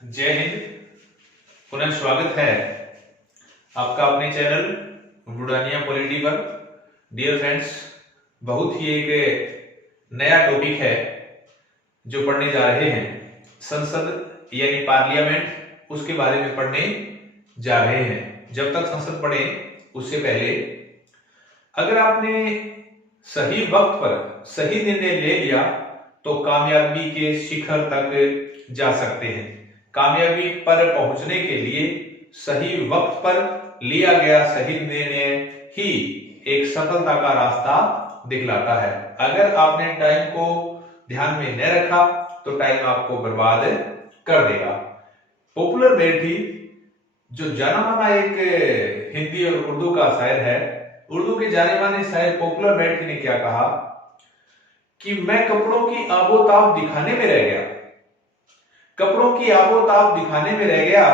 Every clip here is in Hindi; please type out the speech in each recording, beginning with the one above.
जय हिंद। पुनः स्वागत है आपका अपने चैनल बुढ़ानिया पॉलिटी पर। डियर फ्रेंड्स, बहुत ही एक नया टॉपिक है जो पढ़ने जा रहे हैं। संसद यानी पार्लियामेंट, उसके बारे में पढ़ने जा रहे हैं। जब तक संसद पढ़े उससे पहले अगर आपने सही वक्त पर सही निर्णय ले लिया तो कामयाबी के शिखर तक जा सकते हैं। कामयाबी पर पहुंचने के लिए सही वक्त पर लिया गया सही निर्णय ही एक सफलता का रास्ता दिखलाता है। अगर आपने टाइम को ध्यान में न रखा तो टाइम आपको बर्बाद कर देगा। पॉपुलर मेरिटी जो जाना माना एक हिंदी और उर्दू का शायर है, उर्दू के जाने माने शायर पॉपुलर मेरिटी ने क्या कहा कि मैं कपड़ों की आबोताब दिखाने में रह गया, कपड़ों की आबोताब दिखाने में रह गया,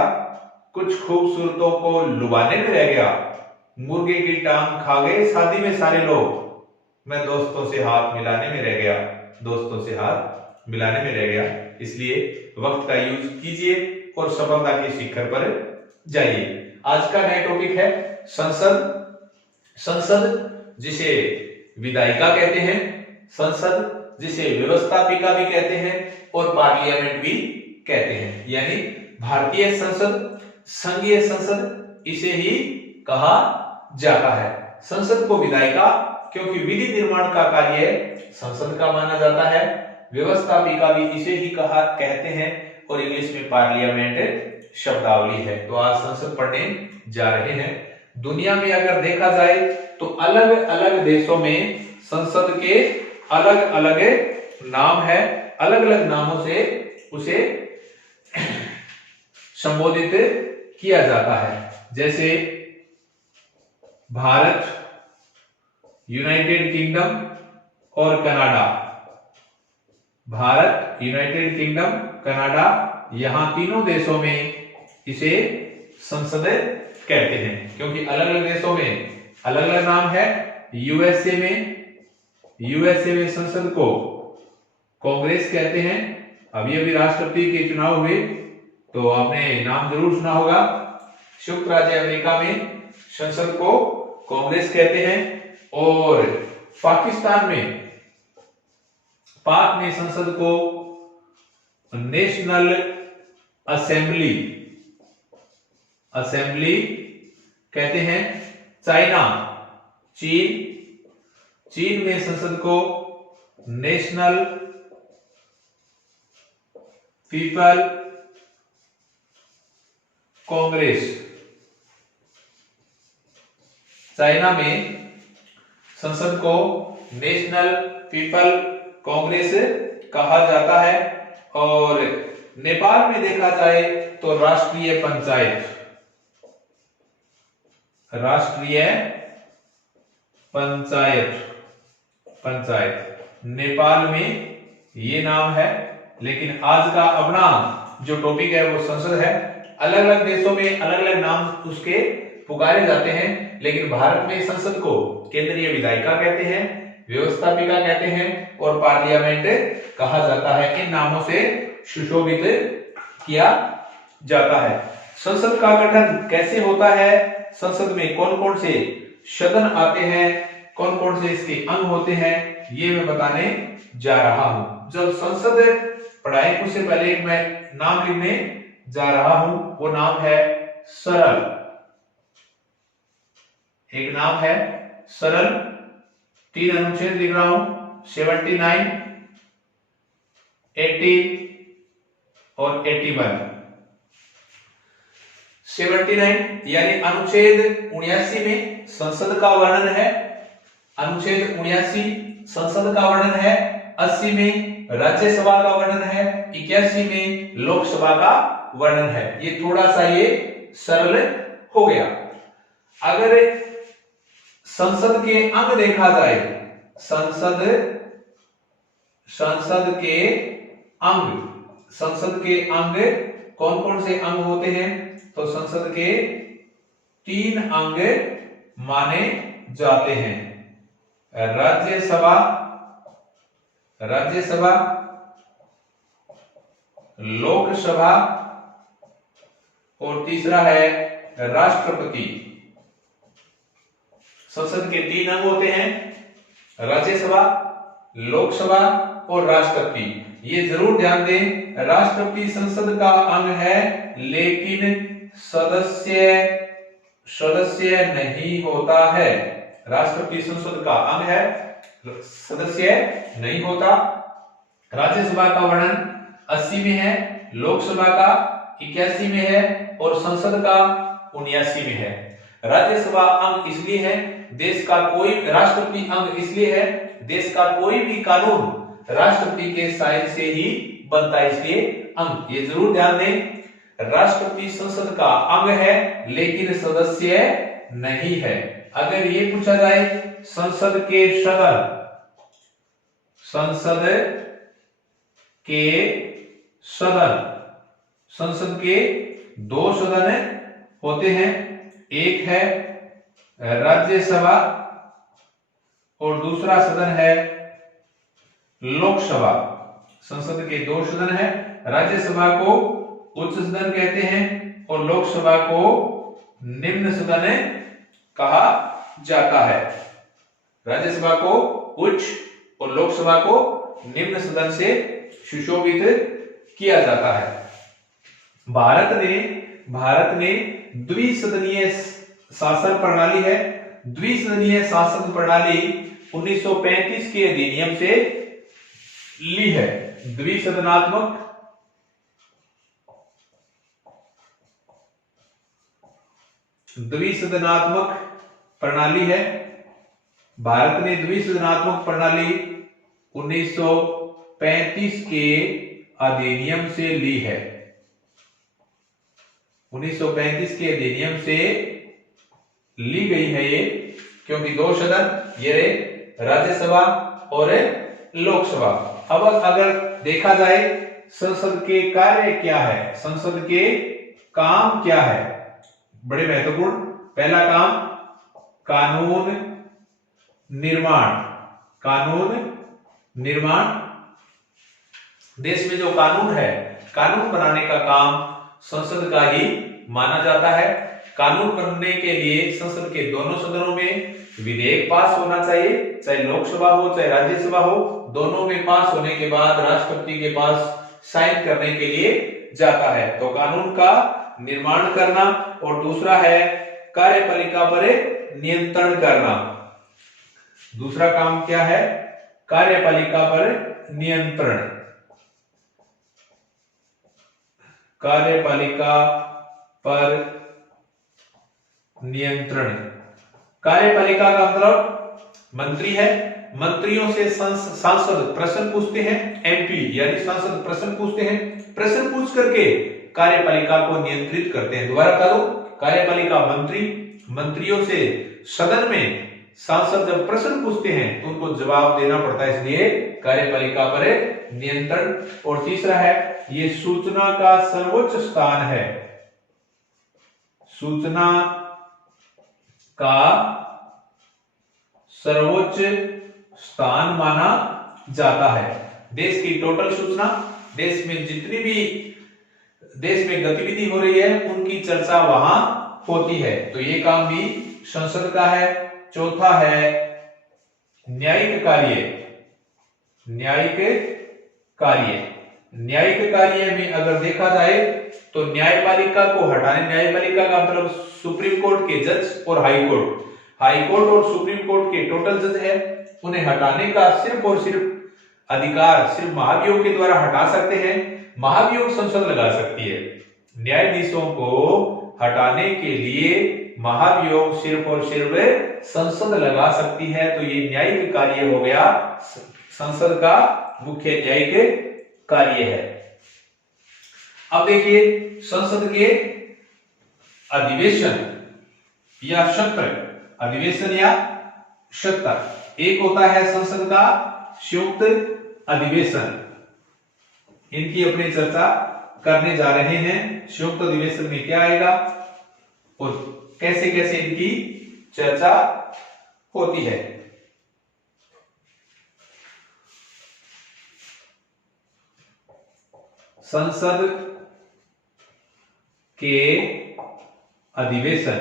कुछ खूबसूरतों को लुभाने में रह गया, मुर्गे की टांग खा गए शादी में सारे लोग, मैं दोस्तों से हाथ मिलाने में रह गया, दोस्तों से हाथ मिलाने में रह गया। इसलिए वक्त का यूज कीजिए और सफलता के शिखर पर जाइए। आज का नया टॉपिक है संसद। संसद जिसे विधायिका कहते हैं, संसद जिसे व्यवस्थापिका भी कहते हैं और पार्लियामेंट भी कहते हैं, यानी भारतीय संसद, संघीय संसद इसे ही कहा जाता है। संसद को विधायिका क्योंकि विधि निर्माण का कार्य संसद का माना जाता है, व्यवस्थापिका भी इसे ही कहते हैं और इंग्लिश में पार्लियामेंट शब्दावली है। तो आज संसद पढ़ने जा रहे हैं। दुनिया में अगर देखा जाए तो अलग अलग देशों में संसद के अलग अलग नाम है, अलग अलग नामों से उसे संबोधित किया जाता है। जैसे भारत, यूनाइटेड किंगडम और Canada. Bharat, United kingdom, Canada, यहां तीनों देशों में इसे संसद कहते हैं क्योंकि अलग अलग देशों में अलग अलग नाम है। यूएसए में संसद को कांग्रेस कहते हैं। अभी अभी राष्ट्रपति के चुनाव हुए तो आपने नाम जरूर सुना होगा। संयुक्त राज्य अमेरिका में संसद को कांग्रेस कहते हैं और पाकिस्तान में, पाक में संसद को नेशनल असेंबली कहते हैं। चाइना, चीन में संसद को नेशनल पीपल कांग्रेस, चाइना में संसद को नेशनल पीपल कांग्रेस कहा जाता है। और नेपाल में देखा जाए तो राष्ट्रीय पंचायत नेपाल में ये नाम है। लेकिन आज का अपना जो टॉपिक है वो संसद है। अलग अलग देशों में अलग अलग नाम उसके पुकारे जाते हैं, लेकिन भारत में संसद को केंद्रीय विधायिका कहते हैं, व्यवस्थापिका कहते हैं और पार्लियामेंट कहा जाता है। इन नामों से सुशोभित किया जाता है। संसद का गठन कैसे होता है, संसद में कौन कौन से सदन आते हैं, कौन कौन से इसके अंग होते हैं, ये मैं बताने जा रहा हूं। जब संसद पढ़ाई उससे पहले एक मैं नाम लिखने जा रहा हूं, वो नाम है सरल। एक नाम है सरल। 3 अनुच्छेद लिख रहा हूं, 79, 80 और 81। 79 यानी अनुच्छेद 79 में संसद का वर्णन है। अनुच्छेद 79 संसद का वर्णन है। 80 में राज्यसभा का वर्णन है। 81 में लोकसभा का वर्णन है। ये थोड़ा सा ये सरल हो गया। अगर संसद के अंग देखा जाए, संसद के अंग कौन कौन से अंग होते हैं, तो संसद के 3 अंग माने जाते हैं। राज्यसभा, लोकसभा और तीसरा है राष्ट्रपति। संसद के 3 अंग होते हैं, राज्यसभा, लोकसभा और राष्ट्रपति। ये जरूर ध्यान दें, राष्ट्रपति संसद का अंग है लेकिन सदस्य नहीं होता है। राष्ट्रपति संसद का अंग है, सदस्य नहीं होता। राज्यसभा का वर्णन 80 में है, लोकसभा का 81 में है और संसद का 79 में है। राज्यसभा अंग इसलिए है, देश का कोई राष्ट्रपति अंग इसलिए है, देश का कोई भी कानून राष्ट्रपति के साइन से ही बनता है, इसलिए अंग। ये जरूर ध्यान दें, राष्ट्रपति संसद का अंग है लेकिन सदस्य नहीं है। अगर ये पूछा जाए संसद के सदन, संसद के 2 सदन होते हैं, एक है राज्यसभा और दूसरा सदन है लोकसभा। संसद के 2 सदन है, राज्यसभा को उच्च सदन कहते हैं और लोकसभा को निम्न सदन कहा जाता है। राज्यसभा को उच्च और लोकसभा को निम्न सदन से सुशोभित किया जाता है। भारत ने द्विसदनीय शासन प्रणाली है। द्विसदनीय शासन प्रणाली 1935 के अधिनियम से ली है। द्विसदनात्मक प्रणाली है। भारत ने द्विसदनात्मक प्रणाली 1935 के अधिनियम से ली है। 1935 के अधिनियम से ली गई है ये, क्योंकि 2 सदन ये रहे, राज्यसभा और लोकसभा। अब अगर देखा जाए संसद के कार्य क्या है, संसद के काम क्या है, बड़े महत्वपूर्ण। पहला काम कानून निर्माण। देश में जो कानून है, कानून बनाने का काम संसद का ही माना जाता है। कानून बनने के लिए संसद के दोनों सदनों में विधेयक पास होना चाहिए, चाहे लोकसभा हो चाहे राज्यसभा हो, दोनों में पास होने के बाद राष्ट्रपति के पास साइन करने के लिए जाता है। तो कानून का निर्माण करना और दूसरा है कार्यपालिका पर नियंत्रण करना। दूसरा काम क्या है? कार्यपालिका पर नियंत्रण। कार्यपालिका पर नियंत्रण। कार्यपालिका का मतलब मंत्री है। मंत्रियों से सांसद प्रश्न पूछते हैं, एमपी यानी सांसद प्रश्न पूछते हैं। प्रश्न पूछ करके कार्यपालिका को नियंत्रित करते हैं। दोबारा बता दो, कार्यपालिका मंत्रियों से सदन में सांसद जब प्रश्न पूछते हैं तो उनको जवाब देना पड़ता है, इसलिए कार्यपालिका पर नियंत्रण। और तीसरा है, ये सूचना का सर्वोच्च स्थान है। सूचना का सर्वोच्च स्थान माना जाता है। देश की टोटल सूचना, देश में जितनी भी देश में गतिविधि हो रही है उनकी चर्चा वहां होती है, तो ये काम भी संसद का है। चौथा है न्यायिक कार्य। न्यायिक कार्य में अगर देखा जाए तो न्यायपालिका को हटाने, न्यायपालिका का मतलब सुप्रीम कोर्ट के जज और हाई कोर्ट और सुप्रीम कोर्ट के टोटल जज है, उन्हें हटाने का सिर्फ और सिर्फ अधिकार सिर्फ महाभियोग के द्वारा हटा सकते हैं। महाभियोग संसद लगा सकती है। न्यायाधीशों को हटाने के लिए महाभियोग सिर्फ और सिर्फ संसद लगा सकती है। तो ये न्यायिक कार्य हो गया, संसद का मुख्य न्यायिक कार्य है। अब देखिए संसद के अधिवेशन या सत्र, अधिवेशन या सत्र, एक होता है संसद का संयुक्त अधिवेशन। इनकी अपनी चर्चा करने जा रहे हैं। संयुक्त अधिवेशन में क्या आएगा और कैसे कैसे इनकी चर्चा होती है। संसद के अधिवेशन,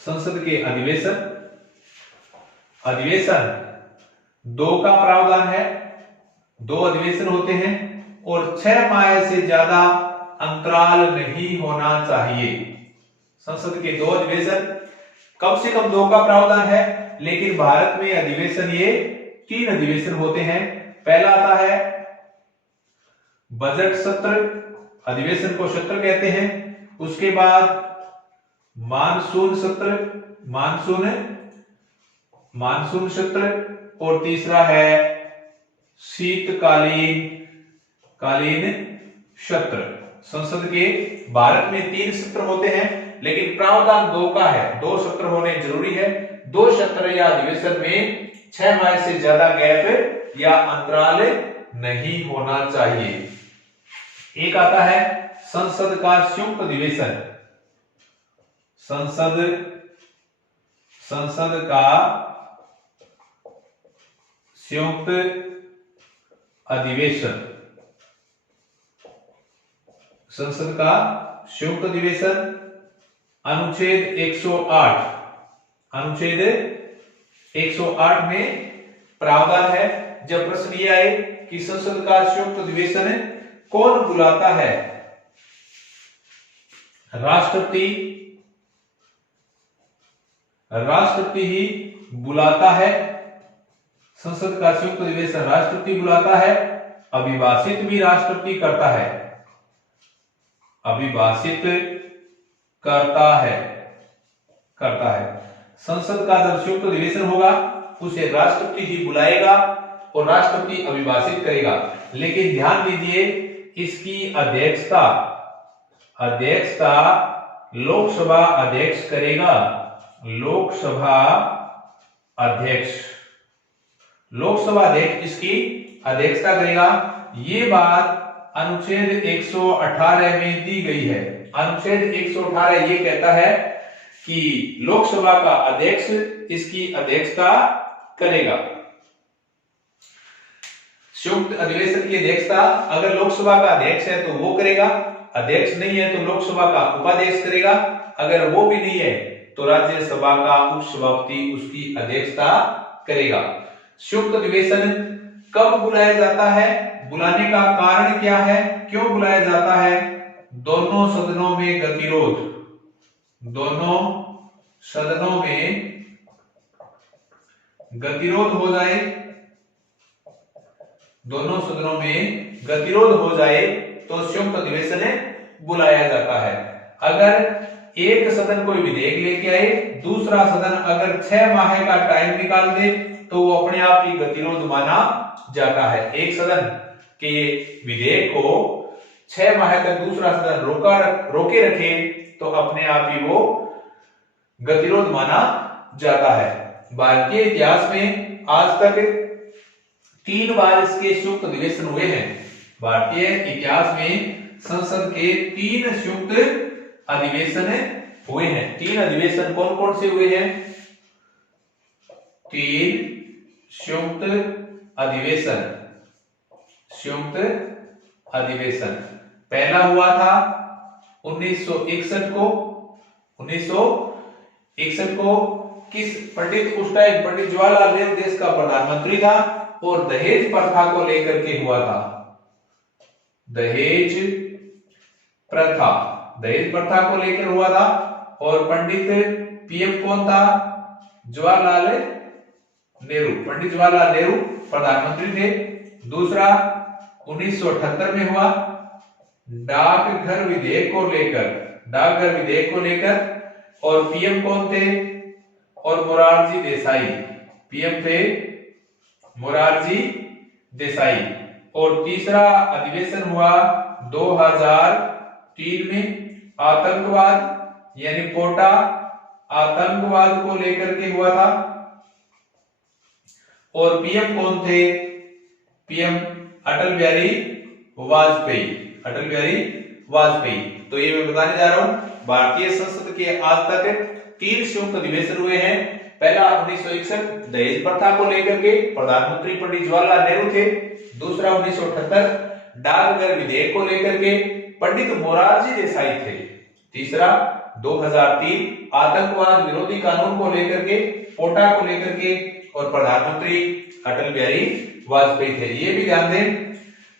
संसद के अधिवेशन 2 का प्रावधान है। 2 अधिवेशन होते हैं और 6 माह से ज्यादा अंतराल नहीं होना चाहिए। संसद के 2 अधिवेशन, कम से कम 2 का प्रावधान है, लेकिन भारत में अधिवेशन ये 3 अधिवेशन होते हैं। पहला आता है बजट सत्र, अधिवेशन को सत्र कहते हैं। उसके बाद मानसून सत्र, मानसून सत्र, और तीसरा है शीतकालीन सत्र। संसद के भारत में 3 सत्र होते हैं, लेकिन प्रावधान 2 का है। 2 सत्र होने जरूरी है। 2 सत्र या अधिवेशन में 6 माह से ज्यादा गैप या अंतराल नहीं होना चाहिए। एक आता है संसद का संयुक्त अधिवेशन, संसद का संयुक्त अधिवेशन, संसद का संयुक्त अधिवेशन अनुच्छेद 108 में प्रावधान है। जब प्रश्न ये आए कि संसद का संयुक्त अधिवेशन कौन बुलाता है, राष्ट्रपति ही बुलाता है। संसद का संयुक्त अधिवेशन राष्ट्रपति बुलाता है। अभिभाषित भी राष्ट्रपति करता है, संसद का जब संयुक्त अधिवेशन होगा उसे राष्ट्रपति ही बुलाएगा और राष्ट्रपति अभिभाषित करेगा। लेकिन ध्यान दीजिए, इसकी अध्यक्षता लोकसभा अध्यक्ष करेगा। लोकसभा अध्यक्ष इसकी अध्यक्षता करेगा। ये बात अनुच्छेद 118 में दी गई है। अनुच्छेद 118 ये कहता है कि लोकसभा का अध्यक्ष इसकी अध्यक्षता करेगा। संयुक्त अधिवेशन की अध्यक्षता अगर लोकसभा का अध्यक्ष है तो वो करेगा, अध्यक्ष नहीं है तो लोकसभा का उपाध्यक्ष करेगा, अगर वो भी नहीं है तो राज्यसभा का उपसभापति उसकी अध्यक्षता करेगा। संयुक्त अधिवेशन कब बुलाया जाता है, बुलाने का कारण क्या है, क्यों बुलाया जाता है? दोनों सदनों में गतिरोध, दोनों सदनों में गतिरोध हो जाए, दोनों सदनों में गतिरोध हो जाए तो संयुक्त अधिवेशन बुलाया जाता है। अगर एक सदन कोई विधेयक लेके आए, दूसरा सदन अगर 6 माह का टाइम निकाल दे तो वो अपने आप ही गतिरोध माना जाता है। एक सदन के विधेयक को 6 माह तक दूसरा सदन रोके रखे तो अपने आप ही वो गतिरोध माना जाता है। भारतीय इतिहास में आज तक 3 बार इसके संयुक्त अधिवेशन हुए हैं। भारतीय इतिहास में संसद के 3 संयुक्त अधिवेशन हुए हैं। 3 अधिवेशन कौन कौन से हुए हैं? 3 संयुक्त अधिवेशन। पहला हुआ था 1961 को। 1961 को किस उस टाइम पंडित जवाहरलाल नेहरू देश का प्रधानमंत्री था और दहेज प्रथा को लेकर के हुआ था। दहेज प्रथा को लेकर हुआ था और पंडित पीएम कौन था? जवाहरलाल नेहरू। पंडित जवाहरलाल नेहरू प्रधानमंत्री थे। दूसरा 1978 में हुआ डाकघर विधेयक को लेकर और पीएम कौन थे? और मोरारजी देसाई। पीएम थे मोरारजी देसाई। और तीसरा अधिवेशन हुआ 2003 में आतंकवाद यानी कोटा आतंकवाद को लेकर के हुआ था। और पीएम कौन थे? पीएम अटल बिहारी वाजपेयी। तो ये मैं बताने जा रहा हूं, भारतीय संसद के आज तक 3 संयुक्त अधिवेशन हुए हैं। पहला 1961 दहेज प्रथा को लेकर के, प्रधानमंत्री पंडित जवाहरलाल नेहरू थे। दूसरा 1978 डाकघर विधेयक को लेकर के पंडित मोरारजी देसाई थे। तीसरा 2003 आतंकवाद विरोधी कानून को लेकर के, पोटा को लेकर के, और प्रधानमंत्री अटल बिहारी वाजपेयी थे। ये भी ध्यान दें,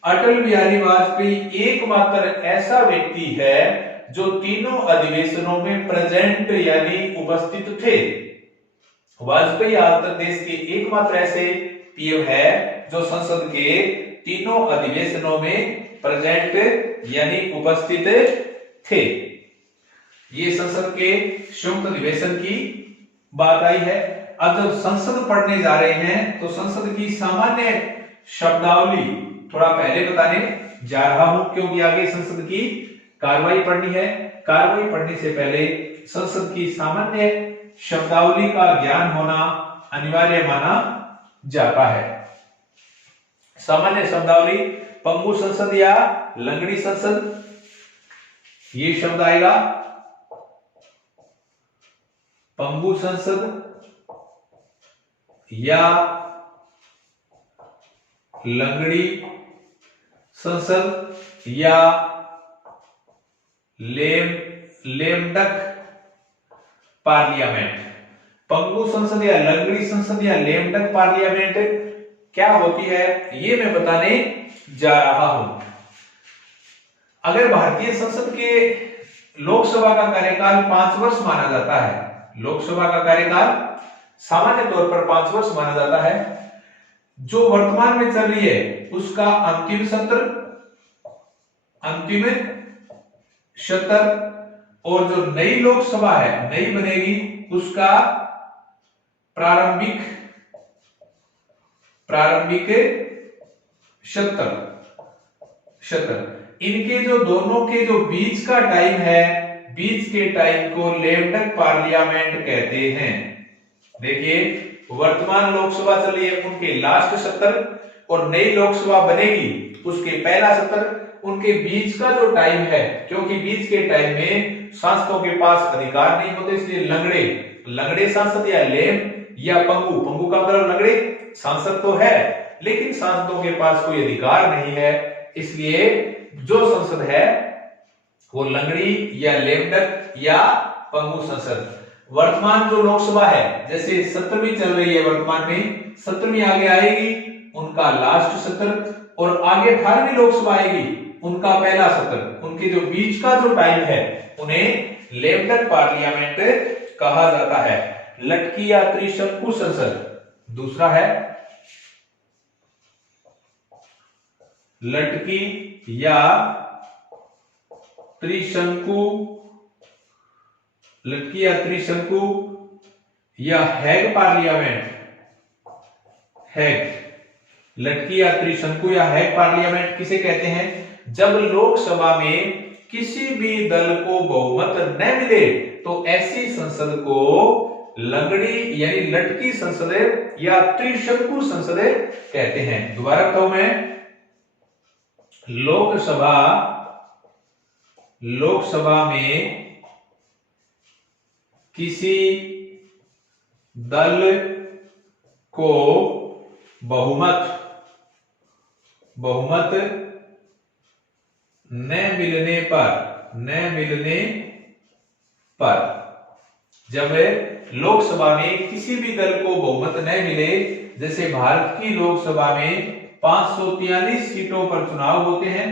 अटल बिहारी वाजपेयी एकमात्र ऐसा व्यक्ति है जो तीनों अधिवेशनों में प्रेजेंट यानी उपस्थित थे। वाजपेयी आज तक देश के एकमात्र ऐसे पीएम है जो संसद के तीनों अधिवेशनों में प्रेजेंट यानी उपस्थित थे। ये संसद के संयुक्त अधिवेशन की बात आई है। अब जब संसद पढ़ने जा रहे हैं तो संसद की सामान्य शब्दावली थोड़ा पहले बताने जा रहा हूं, क्योंकि आगे संसद की कार्रवाई पढ़नी है। कार्रवाई पढ़ने से पहले संसद की सामान्य शब्दावली का ज्ञान होना अनिवार्य माना जाता है। सामान्य शब्दावली, पंगु संसद या लंगड़ी संसद, ये शब्द आएगा। पंगु संसद या लंगड़ी संसद या लेमडक पार्लियामेंट। पंगु संसद या लंगड़ी संसद या लेमडक पार्लियामेंट क्या होती है, ये मैं बताने जा रहा हूं। अगर भारतीय संसद के लोकसभा का कार्यकाल 5 वर्ष माना जाता है, लोकसभा का कार्यकाल सामान्य तौर पर 5 वर्ष माना जाता है, जो वर्तमान में चल रही है उसका अंतिम सत्र और जो नई लोकसभा है, नई बनेगी, उसका प्रारंभिक सत्र। इनके जो दोनों के जो बीच का टाइम है, बीच के टाइम को लेमडक पार्लियामेंट कहते हैं। देखिए, वर्तमान लोकसभा चल रही है, उनके लास्ट सत्र, और नई लोकसभा बनेगी उसके पहला सत्र, उनके बीच का जो टाइम है, क्योंकि बीच के टाइम में सांसदों के पास अधिकार नहीं होते, इसलिए लंगड़े सांसद या लेम या पंगु का मतलब लंगड़े सांसद तो है लेकिन सांसदों के पास कोई अधिकार नहीं है, इसलिए जो संसद है वो लंगड़ी या लेमडक या पंगु संसद। वर्तमान जो लोकसभा है, जैसे 17वीं चल रही है, वर्तमान में 17वीं आगे आएगी, उनका लास्ट सत्र, और आगे 18वीं लोकसभा आएगी, उनका पहला सत्र। उनके जो बीच का जो टाइम है उन्हें लेमडक पार्लियामेंट कहा जाता है। लटकी या त्रिशंकु संसद दूसरा है, लटकी या त्रिशंकु या हैग पार्लियामेंट। लटकी या त्रिशंकु या हैग पार्लियामेंट किसे कहते हैं? जब लोकसभा में किसी भी दल को बहुमत न मिले तो ऐसी संसद को लंगड़ी यानी लटकी संसद या त्रिशंकु संसद कहते हैं। दोबारा बताऊं मैं, लोकसभा में किसी दल को बहुमत न मिलने पर जब लोकसभा में किसी भी दल को बहुमत न मिले, जैसे भारत की लोकसभा में 543 सीटों पर चुनाव होते हैं,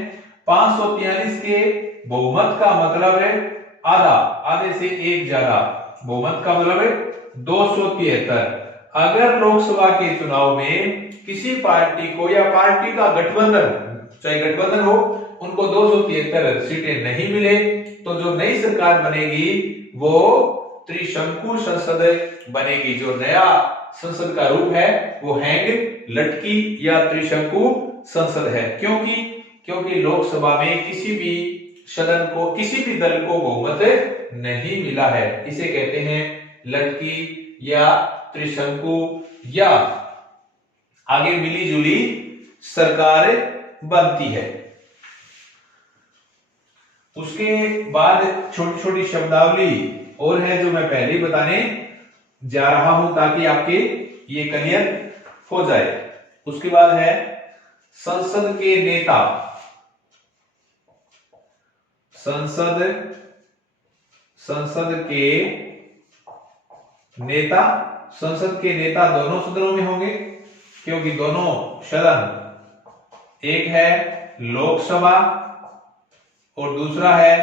543 के बहुमत का मतलब है आधे से एक ज्यादा, बहुमत का मतलब है 273। अगर लोकसभा के चुनाव में किसी पार्टी को या पार्टी का गठबंधन, चाहे गठबंधन हो, उनको 273 सीटें नहीं मिले तो जो नई सरकार बनेगी वो त्रिशंकु संसद बनेगी। जो नया संसद का रूप है वो हैंग, लटकी या त्रिशंकु संसद है। क्योंकि लोकसभा में किसी भी सदन को, किसी भी दल को बहुमत नहीं मिला है, इसे कहते हैं लटकी या त्रिशंकु, या आगे मिली जुली सरकार बनती है। उसके बाद छोटी छोटी शब्दावली और है जो मैं पहले ही बताने जा रहा हूं ताकि आपके ये क्लियर हो जाए। उसके बाद है संसद के नेता। संसद के नेता दोनों सदनों में होंगे, क्योंकि दोनों सदन एक है लोकसभा और दूसरा है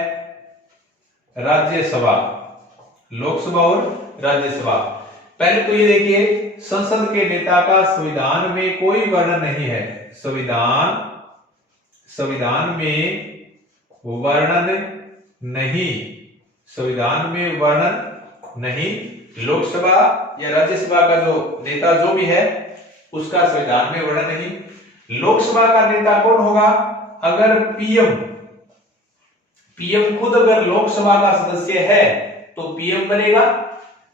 राज्यसभा। लोकसभा और राज्यसभा। पहले तो ये देखिए, संसद के नेता का संविधान में कोई वर्णन नहीं है। संविधान में वर्णन नहीं। लोकसभा या राज्यसभा का जो नेता जो भी है उसका संविधान में वर्णन नहीं। लोकसभा का नेता कौन होगा? अगर पीएम खुद अगर लोकसभा का सदस्य है तो पीएम बनेगा।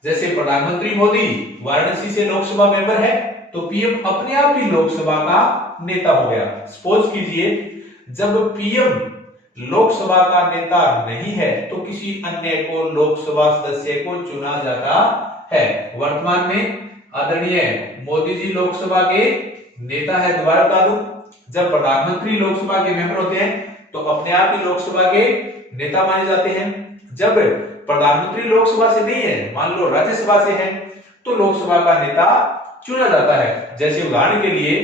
जैसे प्रधानमंत्री मोदी वाराणसी से लोकसभा मेंबर है तो पीएम अपने आप ही लोकसभा का नेता हो गया। सपोज कीजिए, जब पीएम लोकसभा का नेता नहीं है तो किसी अन्य को लोकसभा सदस्य को चुना जाता है। वर्तमान में आदरणीय मोदी जी लोकसभा के नेता है। दोबारा बता दूं, जब प्रधानमंत्री लोकसभा के मेंबर होते हैं तो अपने आप ही लोकसभा के नेता माने जाते हैं। जब प्रधानमंत्री लोकसभा से नहीं है, मान लो राज्यसभा से है, तो लोकसभा का नेता चुना जाता है। जैसे उदाहरण के लिए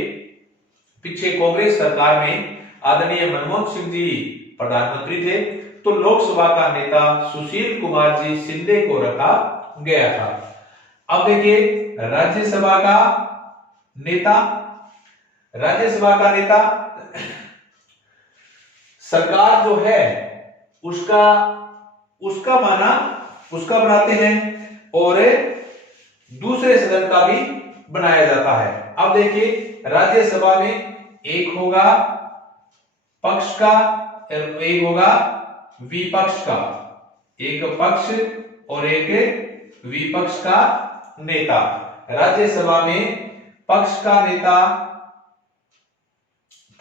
पीछे कांग्रेस सरकार में आदरणीय मनमोहन सिंह जी प्रधानमंत्री थे तो लोकसभा का नेता सुशील कुमार जी शिंदे को रखा गया था। अब देखिए राज्यसभा का नेता सरकार जो है उसका बनाते हैं और दूसरे सदन का भी बनाया जाता है। अब देखिए राज्यसभा में एक होगा पक्ष का, एक होगा विपक्ष का। एक पक्ष और एक विपक्ष का नेता। राज्यसभा में पक्ष का नेता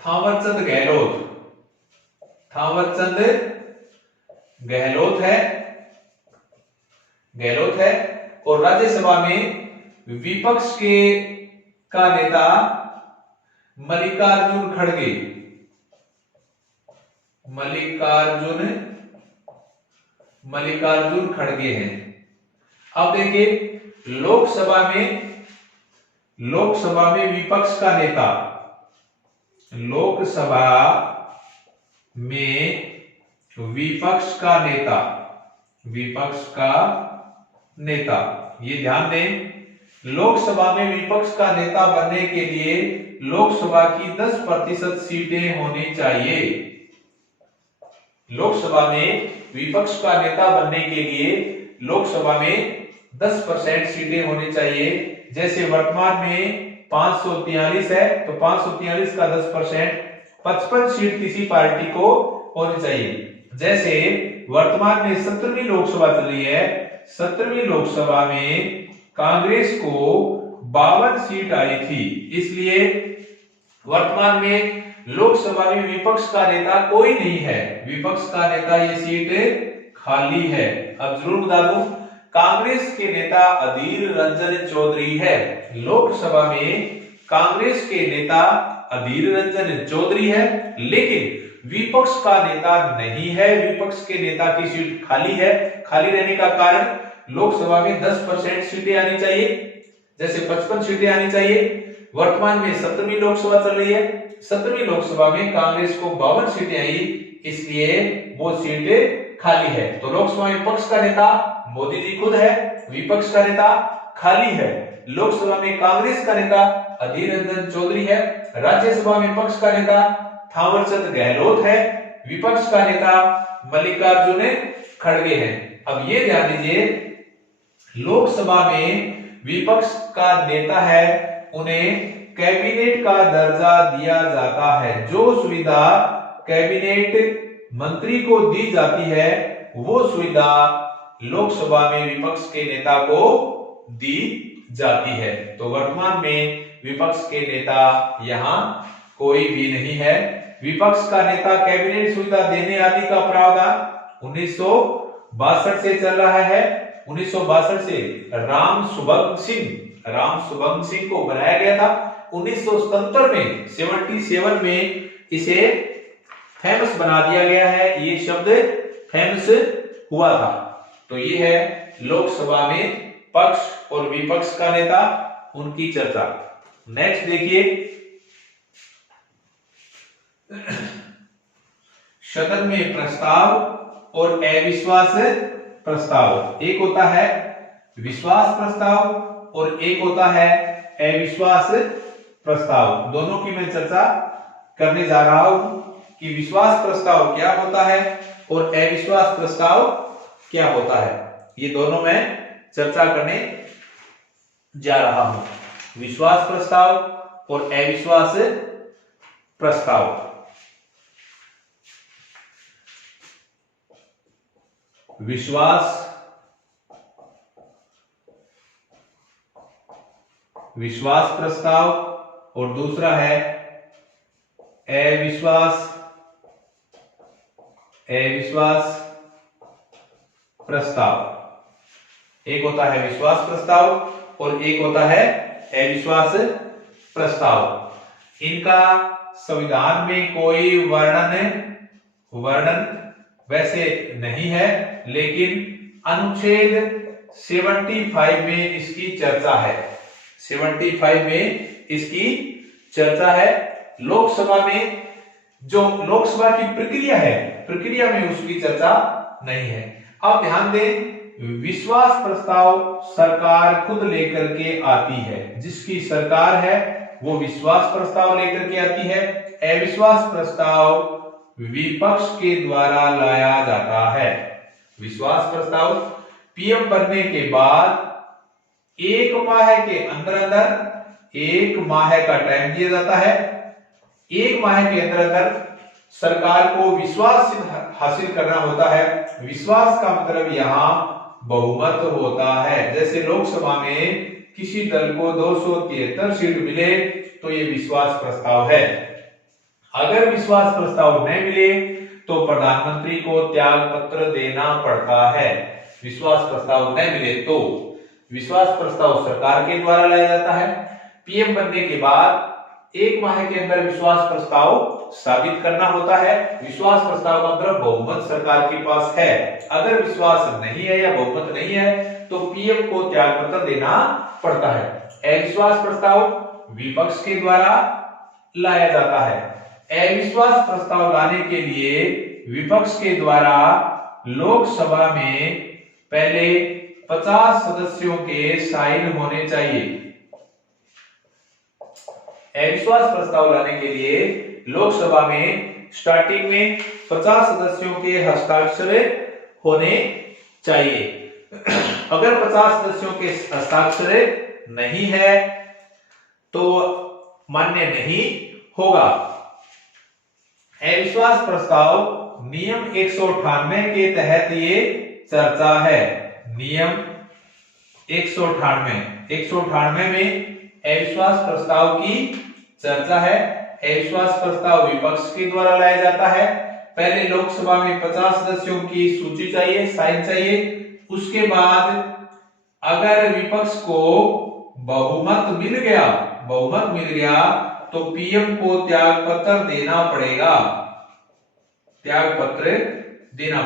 थावरचंद गहलोत है और राज्यसभा में विपक्ष का नेता मल्लिकार्जुन खड़गे हैं। अब देखिए लोकसभा में विपक्ष का नेता, ये ध्यान दें, लोकसभा में विपक्ष का नेता बनने के लिए लोकसभा की 10% सीटें होनी चाहिए। लोकसभा में विपक्ष का नेता बनने के लिए लोकसभा में 10% सीटें होनी चाहिए। जैसे वर्तमान में 543 है तो 543 का 10% 55 सीट किसी पार्टी को होनी चाहिए। जैसे वर्तमान में 17वीं लोकसभा चल रही है, 17वीं लोकसभा में कांग्रेस को 52 सीट आई थी, इसलिए वर्तमान में लोकसभा में विपक्ष का नेता कोई नहीं है। विपक्ष का नेता ये सीट खाली है। अब जरूर बता दूं, कांग्रेस के नेता अधीर रंजन चौधरी है। लोकसभा में कांग्रेस के नेता अधीर रंजन चौधरी है, लेकिन विपक्ष का नेता नहीं है। विपक्ष के नेता की सीट खाली है। खाली रहने का कारण लोकसभा में 10% सीटें आनी चाहिए, जैसे 55 सीटें आनी चाहिए। वर्तमान में 17वीं लोकसभा चल रही है, 17वीं लोकसभा में कांग्रेस को 52 सीटें आई, इसलिए वो सीटें खाली है। तो लोकसभा में पक्ष का नेता मोदी जी खुद है, विपक्ष का नेता खाली है। लोकसभा में कांग्रेस का नेता अधीर रंजन चौधरी है, राज्यसभा में पक्ष का नेता थावरचंद गहलोत है, विपक्ष का नेता मल्लिकार्जुन खड़गे हैं। अब ये ध्यान दीजिए, लोकसभा में विपक्ष का नेता है, उन्हें कैबिनेट का दर्जा दिया जाता है। जो सुविधा कैबिनेट मंत्री को दी जाती है वो सुविधा लोकसभा में विपक्ष के नेता को दी जाती है। तो वर्तमान में विपक्ष के नेता यहां कोई भी नहीं है। विपक्ष का नेता कैबिनेट सुविधा देने आदि का प्रावधान 1962 से चल रहा है। 1962 से राम सुभग सिंह को बनाया गया था। 1977 में 77 में इसे फेमस बना दिया गया है। ये शब्द फेमस हुआ था। तो ये है लोकसभा में पक्ष और विपक्ष का नेता, उनकी चर्चा। नेक्स्ट देखिए, सदन में प्रस्ताव और अविश्वास प्रस्ताव। एक होता है विश्वास प्रस्ताव और एक होता है अविश्वास प्रस्ताव। दोनों की मैं चर्चा करने जा रहा हूं कि विश्वास प्रस्ताव क्या होता है और अविश्वास प्रस्ताव क्या होता है। ये दोनों मैं चर्चा करने जा रहा हूं, विश्वास प्रस्ताव और अविश्वास प्रस्ताव। विश्वास प्रस्ताव और दूसरा है अविश्वास प्रस्ताव। एक होता है विश्वास प्रस्ताव और एक होता है अविश्वास प्रस्ताव। इनका संविधान में कोई वर्णन वैसे नहीं है, लेकिन अनुच्छेद 75 में इसकी चर्चा है। 75 में इसकी चर्चा है। लोकसभा में जो लोकसभा की प्रक्रिया में उसकी चर्चा नहीं है। अब ध्यान दें, विश्वास प्रस्ताव सरकार खुद लेकर के आती है, जिसकी सरकार है वो विश्वास प्रस्ताव लेकर के आती है। अविश्वास प्रस्ताव विपक्ष के द्वारा लाया जाता है। विश्वास प्रस्ताव पीएम बनने के बाद 1 माह के अंदर 1 माह का टाइम दिया जाता है। 1 माह के अंदर सरकार को विश्वास हासिल करना होता है। विश्वास का मतलब यहां बहुमत होता है। जैसे लोकसभा में किसी दल को 273 सीट मिले तो ये विश्वास प्रस्ताव है। अगर विश्वास प्रस्ताव नहीं मिले तो प्रधानमंत्री को त्याग पत्र देना पड़ता है। विश्वास प्रस्ताव नहीं मिले तो विश्वास प्रस्ताव सरकार के द्वारा लाया जाता है। पीएम बनने के बाद 1 माह के अंदर विश्वास प्रस्ताव साबित करना होता है। विश्वास प्रस्ताव का मतलब बहुमत सरकार के पास है। अगर विश्वास नहीं है या बहुमत नहीं है तो पीएम को त्याग पत्र देना पड़ता है। अविश्वास प्रस्ताव विपक्ष के द्वारा लाया जाता है। अविश्वास प्रस्ताव लाने के लिए विपक्ष के द्वारा लोकसभा में पहले 50 सदस्यों के साइन होने चाहिए। अविश्वास प्रस्ताव लाने के लिए लोकसभा में स्टार्टिंग में 50 सदस्यों के हस्ताक्षर होने चाहिए। अगर 50 सदस्यों के हस्ताक्षर नहीं है तो मान्य नहीं होगा। अविश्वास प्रस्ताव नियम 198 के तहत ये चर्चा है। नियम 198 में अविश्वास प्रस्ताव की चर्चा है। अविश्वास प्रस्ताव विपक्ष के द्वारा लाया जाता है। पहले लोकसभा में 50 सदस्यों की सूची चाहिए, साइन चाहिए। उसके बाद अगर विपक्ष को बहुमत मिल गया तो पीएम को त्याग पत्र देना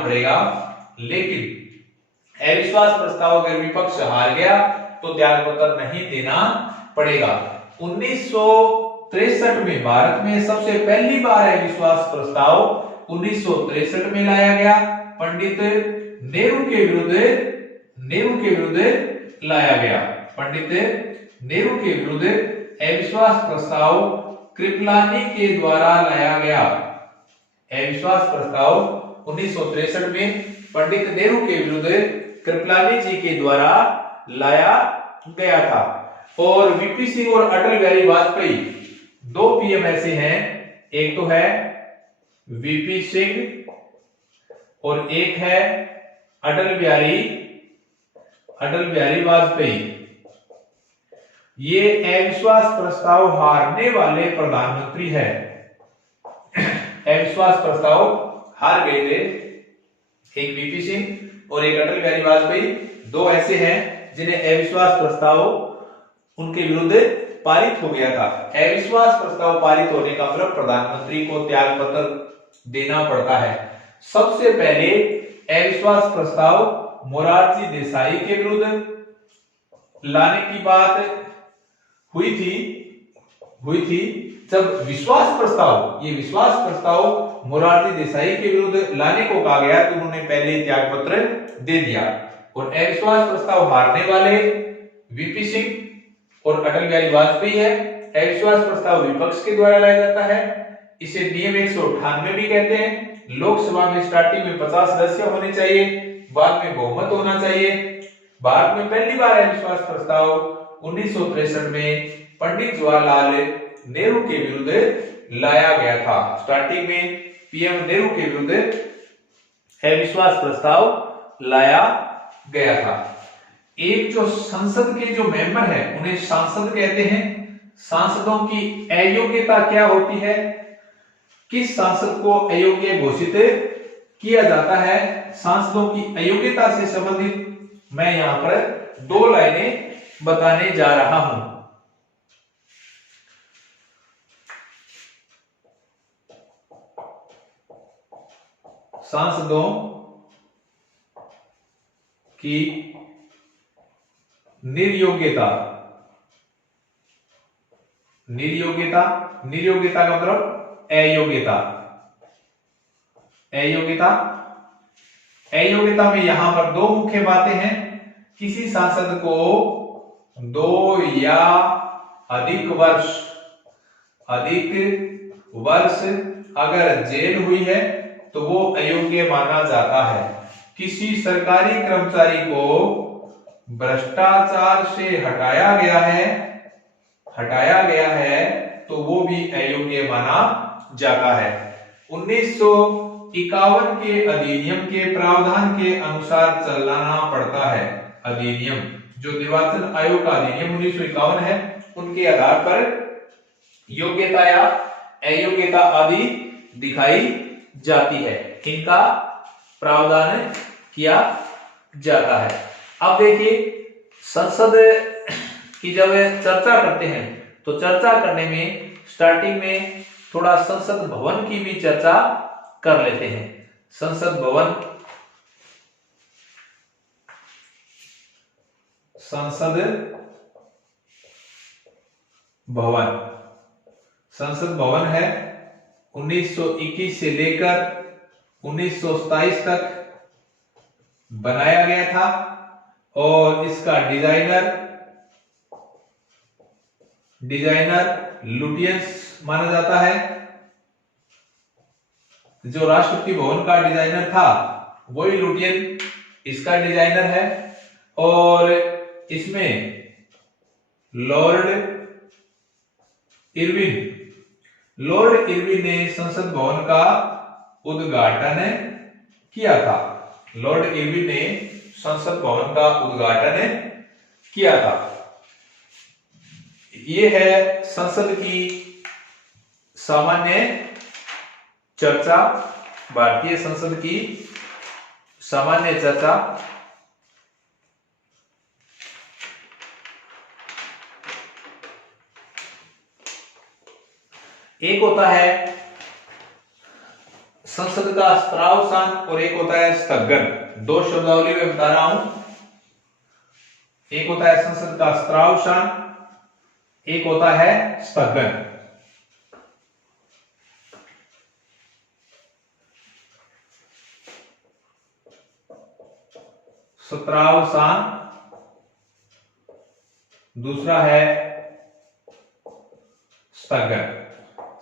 पड़ेगा। लेकिन अविश्वास प्रस्ताव अगर विपक्ष हार गया तो त्याग पत्र नहीं देना पड़ेगा। 1963 में भारत में सबसे पहली बार अविश्वास प्रस्ताव 1963 में लाया गया। पंडित नेहरू के विरुद्ध लाया गया। पंडित नेहरू के विरुद्ध अविश्वास प्रस्ताव कृपलानी के द्वारा लाया गया। अविश्वास प्रस्ताव 1963 में पंडित नेहरू के विरुद्ध कृपलानी जी के द्वारा लाया गया था। और वीपी सिंह और अटल बिहारी वाजपेयी 2 पीएम ऐसे हैं, एक तो है वीपी सिंह और एक है अटल बिहारी वाजपेयी। ये अविश्वास प्रस्ताव हारने वाले प्रधानमंत्री है। अविश्वास प्रस्ताव हार गए थे, एक वीपी सिंह और एक अटल बिहारी वाजपेयी। 2 ऐसे हैं जिन्हें अविश्वास प्रस्ताव उनके विरुद्ध पारित हो गया था। अविश्वास प्रस्ताव पारित होने का मतलब प्रधानमंत्री को त्याग पत्र देना पड़ता है। सबसे पहले अविश्वास प्रस्ताव मोरारजी देसाई के विरुद्ध लाने की बात हुई थी जब विश्वास प्रस्ताव मोरारजी देसाई के विरुद्ध लाने को कहा गया तो उन्होंने पहले त्याग पत्र दे दिया। और अविश्वास प्रस्ताव हारने वाले वीपी सिंह और अटल बिहारी वाजपेयी है। अविश्वास प्रस्ताव विपक्ष के द्वारा लाया जाता है, इसे नियम 198 भी कहते हैं। लोकसभा में स्टार्टिंग में 50 सदस्य होने चाहिए, बाद में बहुमत होना चाहिए। भारत में पहली बार अविश्वास प्रस्ताव 1963 में पंडित जवाहरलाल नेहरू के विरुद्ध लाया गया था। स्टार्टिंग में पीएम नेहरू के विरुद्ध अविश्वास प्रस्ताव लाया गया था। एक जो संसद के जो मेंबर है उन्हें सांसद कहते हैं। सांसदों की अयोग्यता क्या होती है? किस सांसद को अयोग्य घोषित किया जाता है? सांसदों की अयोग्यता से संबंधित मैं यहां पर 2 लाइनें बताने जा रहा हूं। सांसदों की निर्योग्यता का मतलब अयोग्यता में यहां पर 2 मुख्य बातें हैं। किसी सांसद को 2 या अधिक वर्ष अगर जेल हुई है तो वो अयोग्य माना जाता है। किसी सरकारी कर्मचारी को भ्रष्टाचार से हटाया गया है तो वो भी अयोग्य माना जाता है। 1951 के अधिनियम के प्रावधान के अनुसार चलाना पड़ता है। अधिनियम जो निर्वाचन आयोग का अधिनियम 1951 है, उनके आधार पर योग्यता या अयोग्यता आदि दिखाई जाती है, इनका प्रावधान किया जाता है। अब देखिए, संसद की जब चर्चा करते हैं तो चर्चा करने में स्टार्टिंग में थोड़ा संसद भवन की भी चर्चा कर लेते हैं। संसद भवन है 1921 से लेकर 1927 तक बनाया गया था और इसका डिजाइनर लुटियंस माना जाता है। जो राष्ट्रपति भवन का डिजाइनर था वही लुटियन इसका डिजाइनर है और इसमें लॉर्ड इरविन ने संसद भवन का उद्घाटन किया था। लॉर्ड इरविन ने संसद भवन का उद्घाटन किया था। ये है संसद की सामान्य चर्चा, भारतीय संसद की सामान्य चर्चा। एक होता है संसद का स्त्रावसान और एक होता है स्थगन। 2 शब्दावली में बता रहा हूं। एक होता है संसद का स्त्रावसान, एक होता है स्थगन। स्त्रावसान, दूसरा है स्थगन।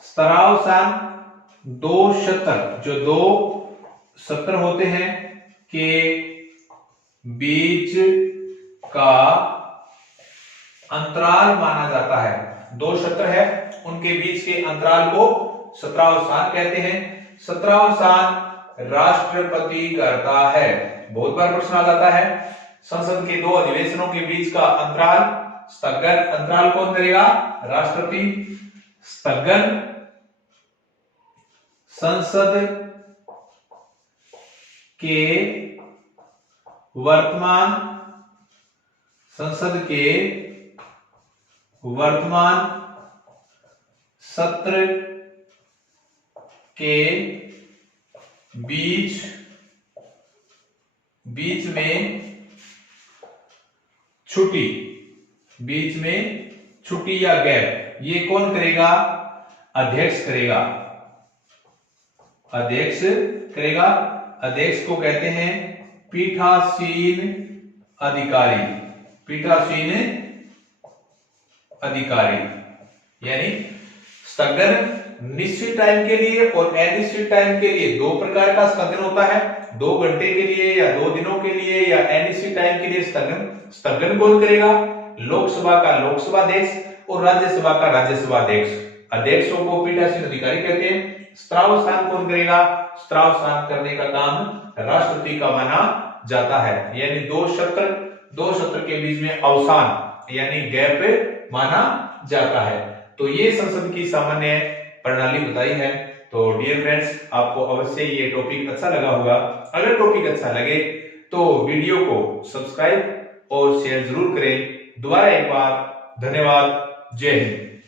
स्त्रावसान 2 सत्र, जो 2 सत्र होते हैं के बीच का अंतराल माना जाता है। 2 सत्र है, उनके बीच के अंतराल को सत्रावसान कहते हैं। सत्रावसान राष्ट्रपति करता है। बहुत बार प्रश्न आ जाता है, संसद के 2 अधिवेशनों के बीच का अंतराल स्थगन अंतराल कौन करेगा? राष्ट्रपति। स्थगन संसद के वर्तमान सत्र के बीच बीच में छुट्टी, बीच में छुट्टी या गैप, ये कौन करेगा? अध्यक्ष करेगा, अध्यक्ष करेगा। अध्यक्ष को कहते हैं पीठासीन अधिकारी, पीठासीन अधिकारी। यानी स्थगन निश्चित टाइम के लिए और अनिश्चित टाइम के लिए दो प्रकार का स्थगन होता है, 2 घंटे के लिए या 2 दिनों के लिए या अनिश्चित टाइम के लिए स्थगन। स्थगन कौन करेगा? लोकसभा का लोकसभा अध्यक्ष और राज्यसभा का राज्यसभा अध्यक्ष। अध्यक्षों को पीठासीन अधिकारी कहते हैं। स्त्रावसान कौन करेगा? स्त्रावसान करने का काम राष्ट्रपति का माना जाता है। यानी दो सत्र के बीच में अवसान यानी गैप माना जाता है। तो ये संसद की सामान्य प्रणाली बताई है। तो डियर फ्रेंड्स, आपको अवश्य ये टॉपिक अच्छा लगा होगा। अगर टॉपिक अच्छा लगे तो वीडियो को सब्सक्राइब और शेयर जरूर करें। दोबारा एक बार धन्यवाद। जय हिंद।